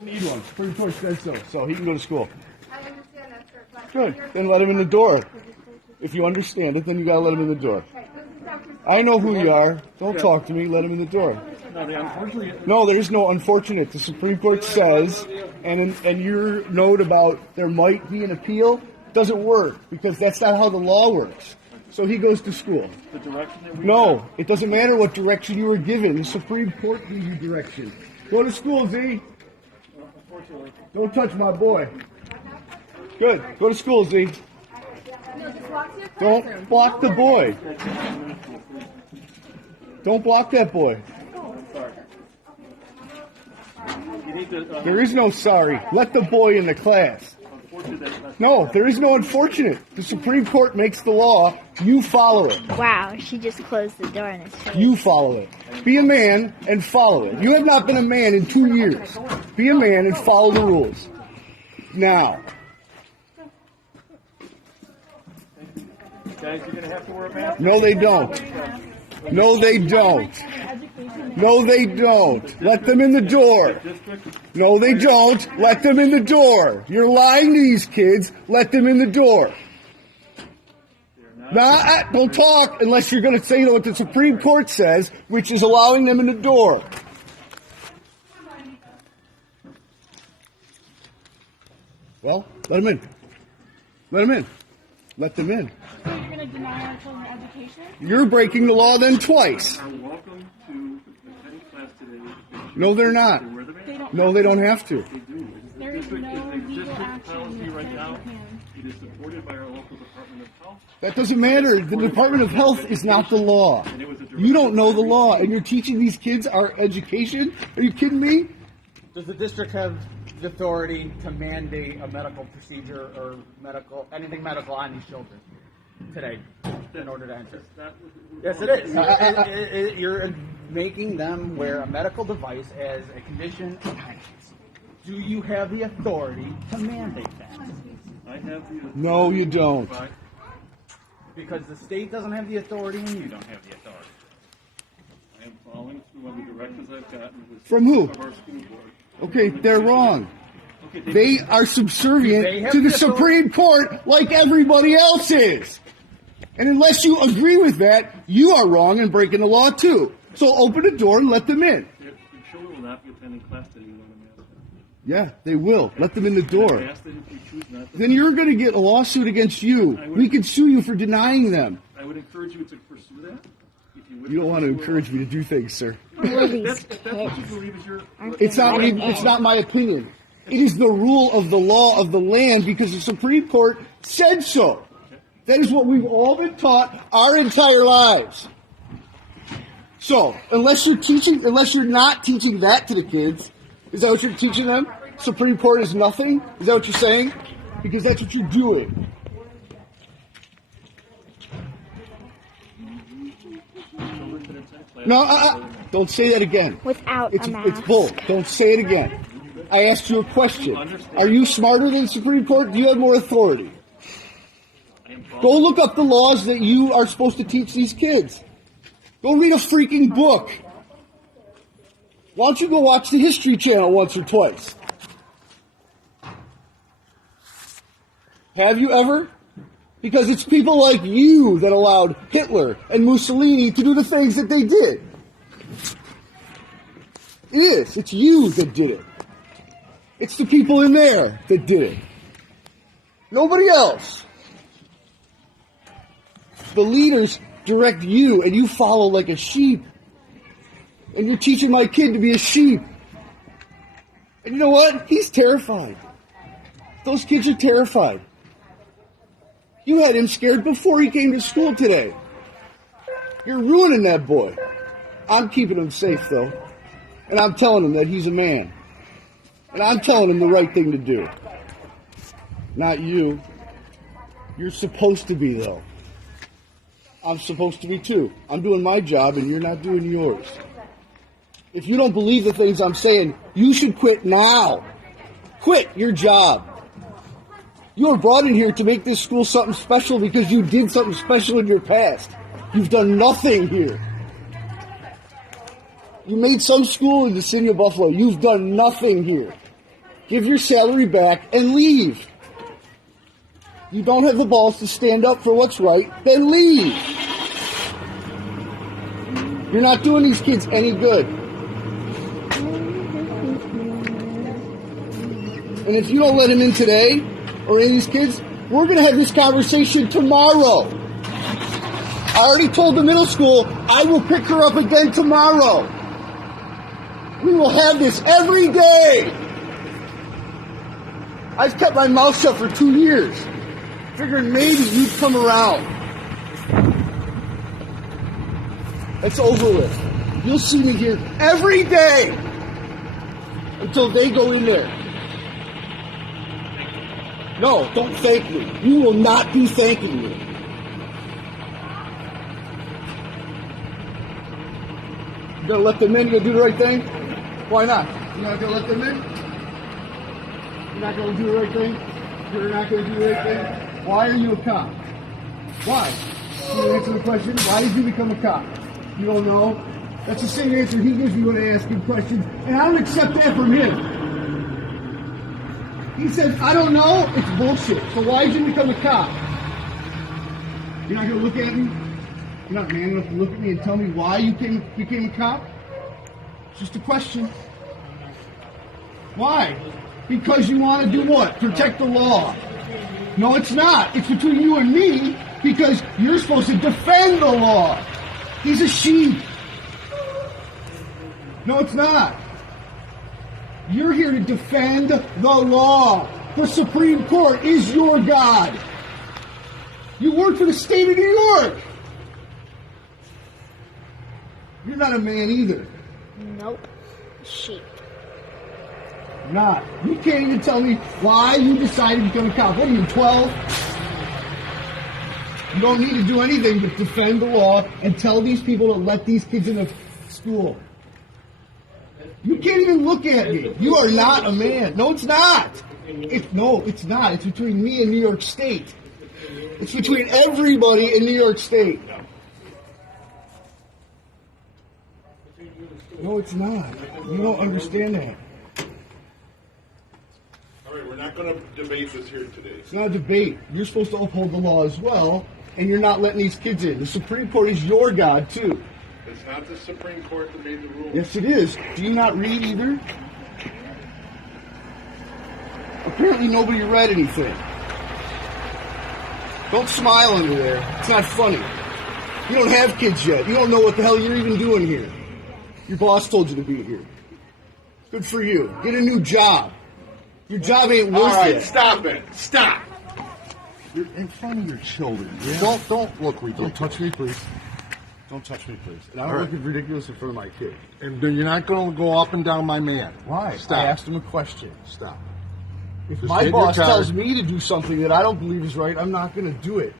Need one. Supreme Court says so he can go to school. I understand that, sir. But Good. Then let him in the door. If you understand it, then you gotta let him in the door. I know who you are. Don't talk to me. Let him in the door. No, there's no unfortunate. The Supreme Court says, and your note about there might be an appeal doesn't work because that's not how the law works. So he goes to school. The direction that we No, it doesn't matter what direction you were given. The Supreme Court gave you direction. Go to school, Z. Don't touch my boy. Good. Go to school, Z. no, just walk to your classroom. Don't block the boy. Don't block that boy. There is no sorry. Let the boy in the class. No, there is no unfortunate. The Supreme Court makes the law. You follow it. Wow, she just closed the door in his face. You follow it. Be a man and follow it. You have not been a man in 2 years. Be a man and follow the rules. Now. Guys, you're going to have to wear a mask. No, they don't. No, they don't. No, they don't. Let them in the door. No, they don't. Let them in the door. You're lying to these kids. Let them in the door. Don't talk unless you're going to say what the Supreme Court says, which is allowing them in the door. Well, let them in. Let them in. Let them in. So you're going to deny our children education? You're breaking the law then twice. Are welcome to attend class today. No, they're not. No, they don't have to. They do. There is no legal action Policy right now. against him. It is supported by our local Department of Health. That doesn't matter. The Department of Health is not the law. You don't know the law, and you're teaching these kids our education? Are you kidding me? Does the district have the authority to mandate a medical procedure or anything medical on these children today in order to enter? Yes, it is. You're making them wear a medical device as a condition of entrance. Do you have the authority to mandate that? I have the No, you don't. Because the state doesn't have the authority and you don't have the authority. I am following through on the directives I've gotten with From who? of our school board. Okay, they're wrong. Okay, They are subservient They have to the the authority. Supreme Court like everybody else is. And unless you agree with that, you are wrong and breaking the law too. So open the door and let them in. Your children will not be attending class today. You want to mask. Yeah, they will. Let them in the door. I ask that if you choose not to. Then you're going to get a lawsuit against you. We can sue you for denying them. I would encourage you to pursue that. If you would You don't want to pursue it. encourage me to do things, sir. If that's what you believe is your. It's not my opinion. It is the rule of the law of the land because the Supreme Court said so. That is what we've all been taught our entire lives. So, unless you're not teaching that to the kids, is that what you're teaching them? Supreme Court is nothing? Is that what you're saying? Because that's what you're doing. No, don't say that again. Without a mask. It's bull. Don't say it again. I asked you a question. Are you smarter than the Supreme Court? Do you have more authority? Go look up the laws that you are supposed to teach these kids. Go read a freaking book. Why don't you go watch the History Channel once or twice? Have you ever? Because it's people like you that allowed Hitler and Mussolini to do the things that they did. It is. It's you that did it. It's the people in there that did it. Nobody else. The leaders direct you, and you follow like a sheep. And you're teaching my kid to be a sheep. And you know what? He's terrified. Those kids are terrified. You had him scared before he came to school today. You're ruining that boy. I'm keeping him safe, though. And I'm telling him that he's a man. And I'm telling him the right thing to do. Not you. You're supposed to be, though. I'm supposed to be, too. I'm doing my job, and you're not doing yours. If you don't believe the things I'm saying, you should quit now. Quit your job. You were brought in here to make this school something special because you did something special in your past. You've done nothing here. You made some school in the city of Buffalo. You've done nothing here. give your salary back, and leave. You don't have the balls to stand up for what's right, then leave. You're not doing these kids any good. And if you don't let him in today, or any of these kids, we're going to have this conversation tomorrow. I already told the middle school I will pick her up again tomorrow. We will have this every day. I've kept my mouth shut for 2 years, figuring maybe you'd come around. It's over with. You'll see me here every day until they go in there. No, don't thank me. You will not be thanking me. You gonna let them in? You gonna do the right thing? Why not? You're not gonna let them in? You're not gonna do the right thing? You're not gonna do the right thing? Why are you a cop? Why? Can you answer the question? Why did you become a cop? You don't know? That's the same answer he gives me when I ask him questions, and I don't accept that from him. He says, I don't know, it's bullshit. So why did you become a cop? You're not going to look at me? You're not man enough to look at me and tell me why you became a cop? It's just a question. Why? Because you want to do what? Protect the law. No, it's not. It's between you and me because you're supposed to defend the law. He's a sheep. No, it's not. You're here to defend the law. The Supreme Court is your God. You work for the state of New York. You're not a man either. Nope. Sheep. You're not. You can't even tell me why you decided to become a cop. What are you, 12? You don't need to do anything but defend the law and tell these people to let these kids into school. You can't even look at me. You are not a man. No, it's not. No, it's not. It's between me and New York State. It's between everybody in New York State. No, it's not. You don't understand that. All right, we're not going to debate this here today. It's not a debate. You're supposed to uphold the law as well, and you're not letting these kids in. The Supreme Court is your God, too. It's not the Supreme Court that made the rules. Yes, it is. Do you not read either? Apparently nobody read anything. Don't smile under there. It's not funny. You don't have kids yet. You don't know what the hell you're even doing here. Your boss told you to be here. Good for you. Get a new job. Your job ain't worth All right, it. stop it. Stop. You're in front of your children. Yeah. Don't look ridiculous. Don't touch me, please. Don't touch me, please. And I'm looking ridiculous in front of my kid. And you're not going to go up and down my man. Why? Stop. I asked him a question. Stop. If Just my get boss your car. tells me to do something that I don't believe is right, I'm not going to do it.